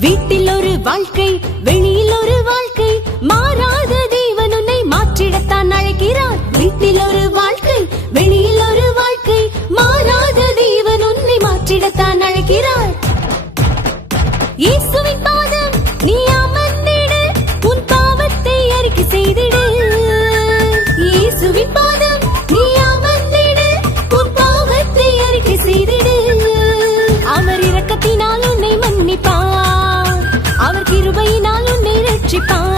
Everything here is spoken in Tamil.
வீட்டில் ஒரு வாழ்க்கை வெளியில் ஒரு வாழ்க்கை. மாறாத தேவன் உன்னை மாற்றிடத்தான் அழைக்கிறார். வீட்டில் ஒரு வாழ்க்கை வெளியில் ஒரு வாழ்க்கை. மாறாத தேவன் உன்னை மாற்றிடத்தான் அழைக்கிறார். இயேசுவின் te.